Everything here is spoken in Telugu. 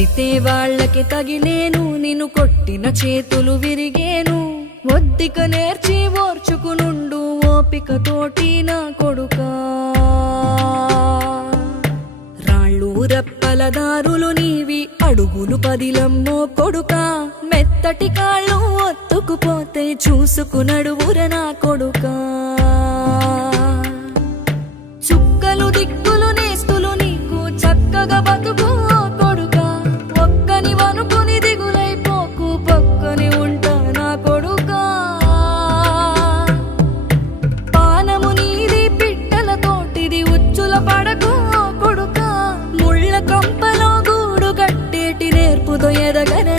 తిడితే వాళ్ళకి తగిలేను, నిన్ను కొట్టిన చేతులు విరిగేను. ఒద్దిక నేర్చి ఓర్చుకునుండు ఓపికతోటి నా కొడుకా. రాళ్ళు రెప్పల దారులు నీవి, అడుగులు పదిలమ్మో కొడుకా. మెత్తటి కాళ్ళు ఒత్తుకుపోతే చూసుకునడువుర నా కొడుకా. చుక్కలు దిక్కులు నేస్తులు నీకు చక్కగా బతుకు కొడుకా. ఒక్కని వనుకుని దిగులైపోకు, పక్కని ఉంటా నా కొడుకా. పానము నీది పిట్టలతోటిది, ఉచ్చుల పడకు కొడుకా. ముళ్ళ కంపలో గూడు కట్టేటి నేర్పుతో ఎదగన